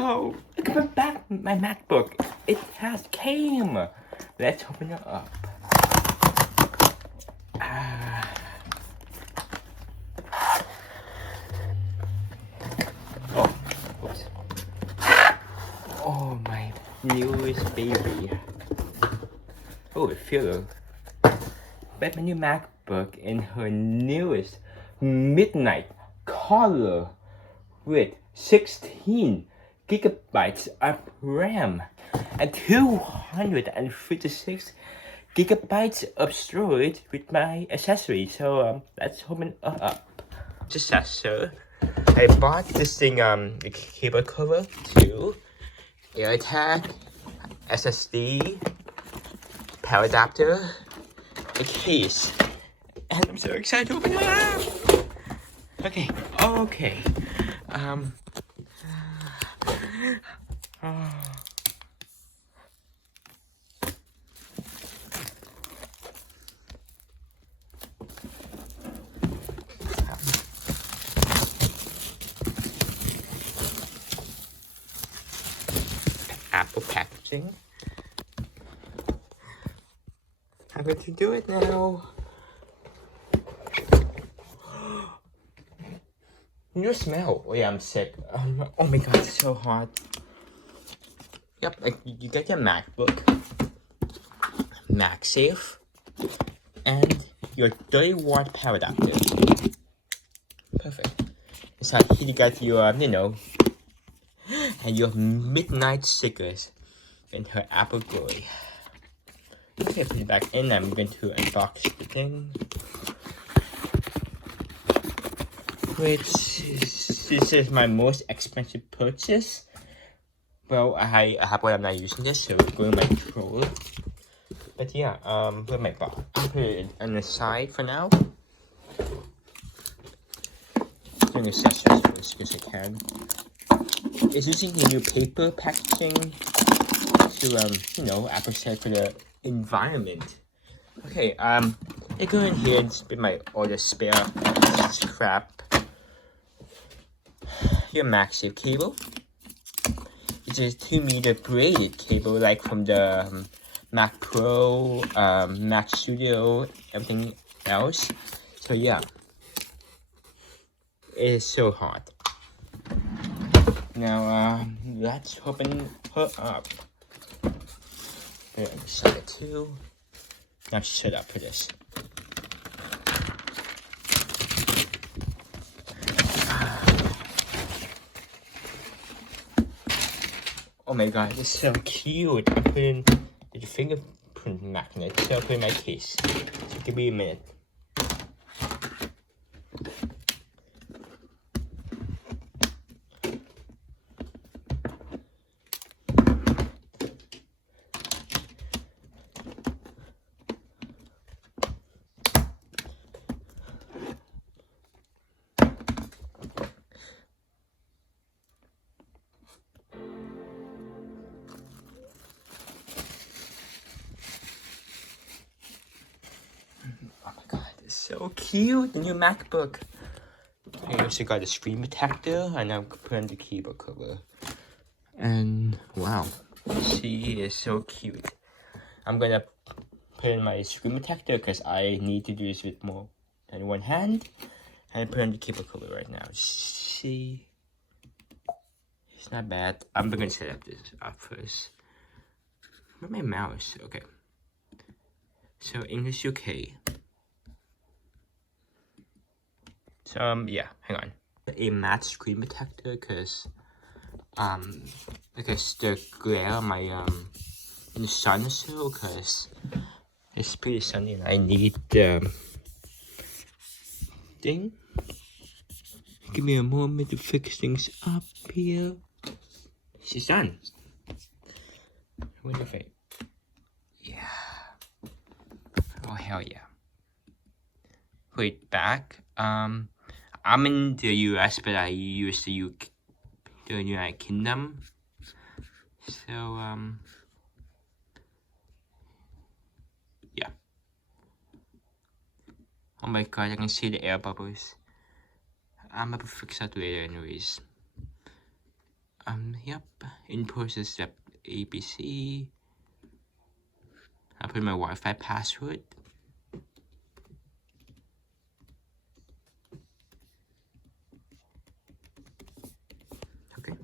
Oh, look at my MacBook. It has came. Let's open it up. Oh, oops. Oh, my newest baby. Oh, it feels. But my new MacBook in her newest midnight color with 16 gigabytes of RAM and 256 gigabytes of storage with my accessories. So let's open it up. Successor. I bought this thing, the cable cover too, AirTag, SSD, power adapter, a case, and I'm so excited to open it up. Okay. Apple packaging. I'm going to do it now. New smell. Oh yeah, I'm sick. Oh my god, it's so hot. Yep, like you get your MacBook, MagSafe, and your 30-watt power adapter. Perfect. Inside here you got your, and your midnight stickers and her Apple Glory. Okay, put it back in. I'm going to unbox the thing. This is my most expensive purchase. Well, I have one. I'm not using this, so it's going in my drawer. But yeah, with my box, I'll put it on the side for now. Doing the sessions for as good as I can. It's using the new paper packaging to Apple said for the environment. Okay, I go in here and spin my all the spare crap. Your MagSafe cable. It's a 2-meter braided cable, like from the Mac Pro, Mac Studio, everything else. So yeah, it is so hot. Now let's open her up. Okay, shut it too. Now shut up for this. Oh my god, it's so cute. I'm putting the fingerprint magnet, so I'll put it in my case. So give me a minute. Oh my god, it's so cute, the new MacBook. I also got a screen protector, and I'm putting the keyboard cover. And wow, she is so cute. I'm gonna put in my screen protector because I need to do this with more than one hand. And put on the keyboard cover right now. She's not bad. I'm gonna set up this up first. Where's my mouse? Okay. So English UK. So yeah, hang on. A matte screen protector because I guess the glare on my in the sun or so, because it's pretty sunny and I need the thing. Give me a moment to fix things up here. She's done. What do you think? Yeah. Oh hell yeah. Wait, back. I'm in the US, but I use the United Kingdom. So yeah. Oh my god, I can see the air bubbles. I'm gonna fix that later anyways. Yep, input is step ABC. I put my Wi-Fi password. Okay.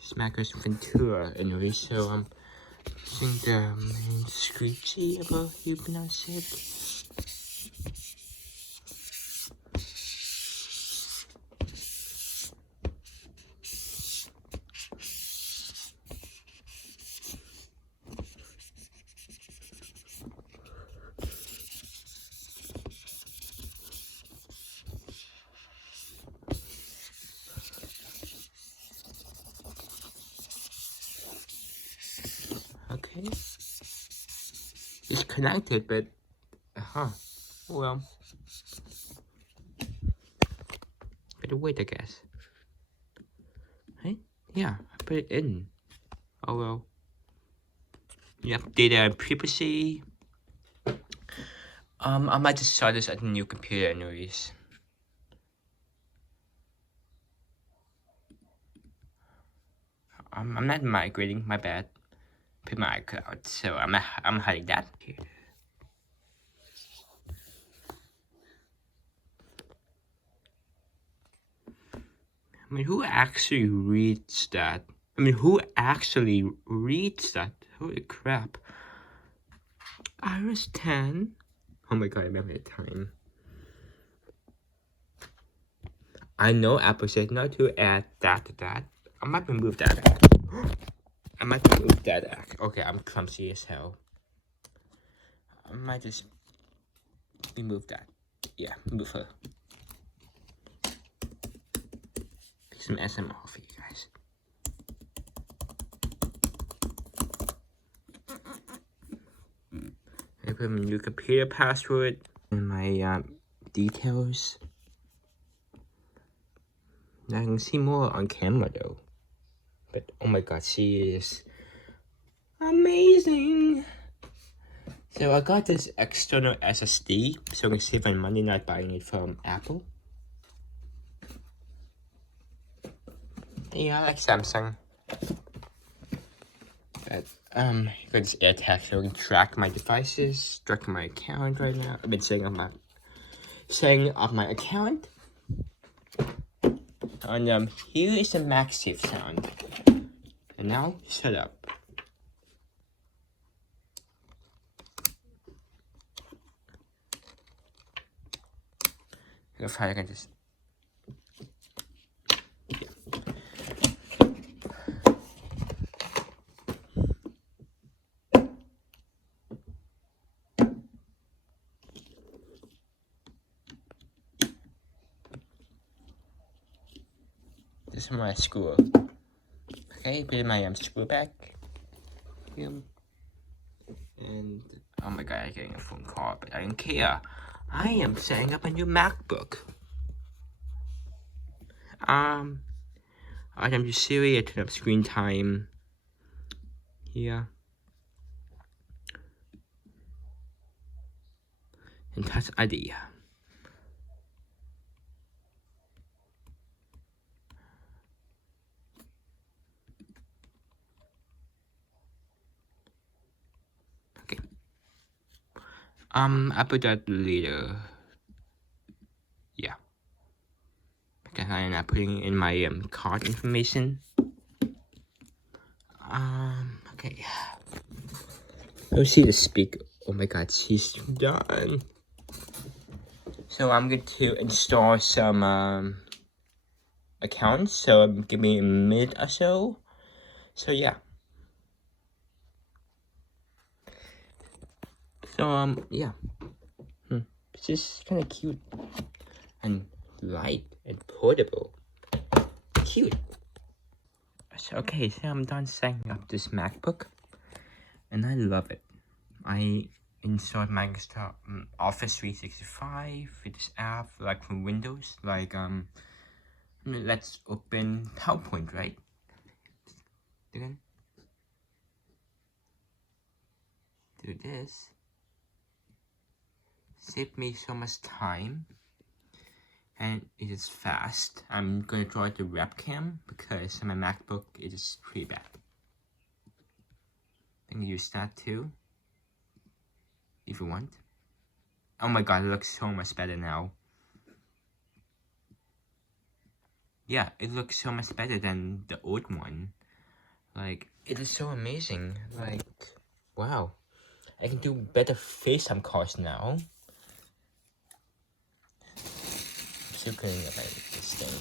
Smackers Ventura anyway, so I'm using the main screechy about you pronounce it. Okay. It's connected, but well. Better wait, I guess. Hey? Yeah, I put it in. Oh well. Yep, data privacy. I might just start this at a new computer anyways. I'm not migrating, my bad. Put my iCloud, so I'm hiding that here. I mean, who actually reads that? Holy crap. Iris 10? Oh my god, I remember the time. I know Apple said not to add that to that. I might remove that. Okay, I'm clumsy as hell. I might just remove that. Yeah, move her. Pick some SMR for you guys. I put my new computer password and my details. Now I can see more on camera though. But oh my god, she is amazing. So I got this external SSD, so I can save my money not buying it from Apple. Yeah, I like Samsung. But you got this AirTag so I can track my devices, track my account right now. I've been setting up my account. And here is the MagSafe sound. And now set up. If I can just this is my screw. Okay, put my screw back. And oh my god, I'm getting a phone call, but I don't care. I am setting up a new MacBook. Item to Siri, I turn up screen time. Here. And Touch ID. Okay. I put that later. Yeah. Because I'm not putting in my card information. Okay. Let's see the speaker. Oh my god, she's done. So I'm going to install some accounts. So give me a minute or so. So yeah. So yeah. It's just kind of cute and light and portable. Cute. So, okay, so I'm done setting up this MacBook, and I love it. I installed Microsoft Office 365 with this app, like from Windows. Like let's open PowerPoint, right? Again. Do this. Saved me so much time. and it is fast. I'm gonna draw the webcam because my MacBook is pretty bad. I can use that too, if you want. Oh my god, it looks so much better now. Yeah, it looks so much better than the old one. Like, it is so amazing. Like, wow. I can do better FaceTime calls now. I'm still couldn't get this thing,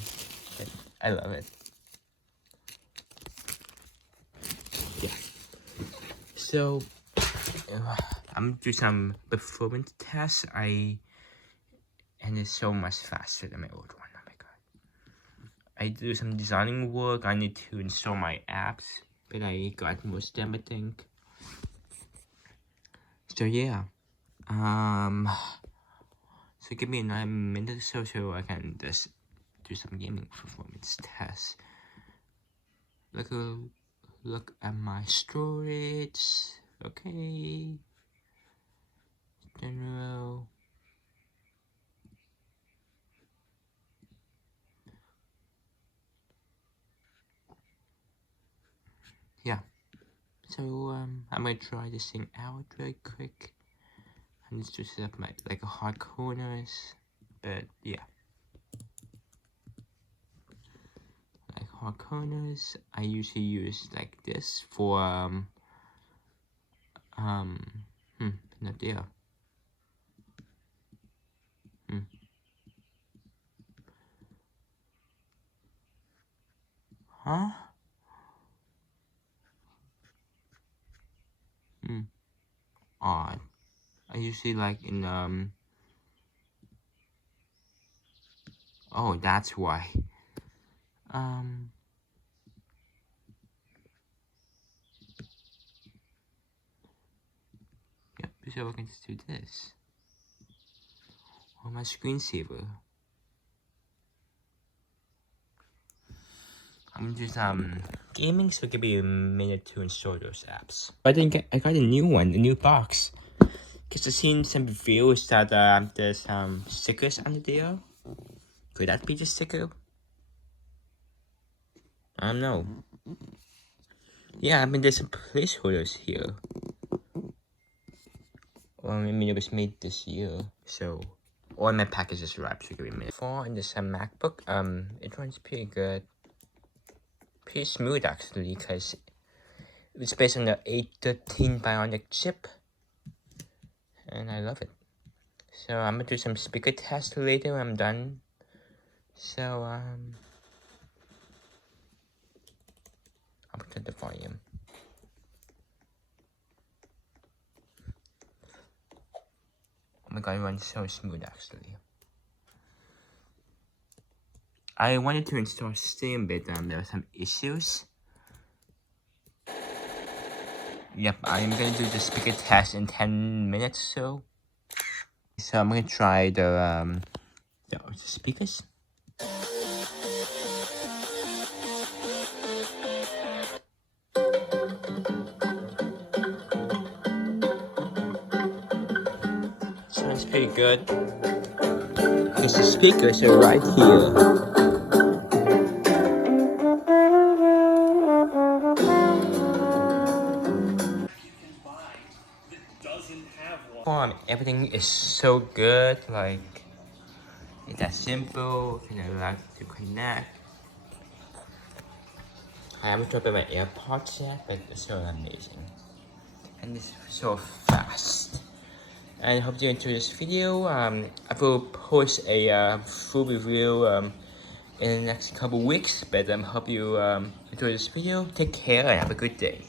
but I love it. Yeah. So, I'm gonna do some performance tests. And it's so much faster than my old one. Oh my god. I do some designing work. I need to install my apps, but I got most of them, I think. So yeah. So give me 9 minutes or so I can just do some gaming performance tests. Look at my storage. Okay. General. Yeah. So I'm gonna try this thing out really quick. I need to set up my hard corners, but yeah. Like hard corners, I usually use like this for not there. Huh? Odd. I usually like in oh, that's why. Yep, so I can just do this. Oh, my screensaver. I'm just gaming, so give me a minute to install those apps. I got a new one, a new box. Cause I've seen some reviews that there's stickers under there. Could that be the sticker? I don't know. Yeah, I mean there's some placeholders here. Well, I mean it was made this year, so all my packages arrived, so give me a minute. For in this MacBook, it runs pretty good. Pretty smooth actually, cause it's based on the 813 Bionic chip. And I love it. So I'm gonna do some speaker tests later when I'm done. So I'll put the volume. Oh my god, it runs so smooth actually. I wanted to install Steam, but there were some issues. Yep, I'm gonna do the speaker test in 10 minutes or so. So I'm gonna try the speakers. Sounds pretty good. Because the speakers are right here. Everything is so good, like it's that simple, and I like to connect. I haven't tried my AirPods yet, but it's so amazing. And it's so fast. And I hope you enjoy this video. I will post a full review in the next couple weeks, but I hope you enjoy this video. Take care and have a good day.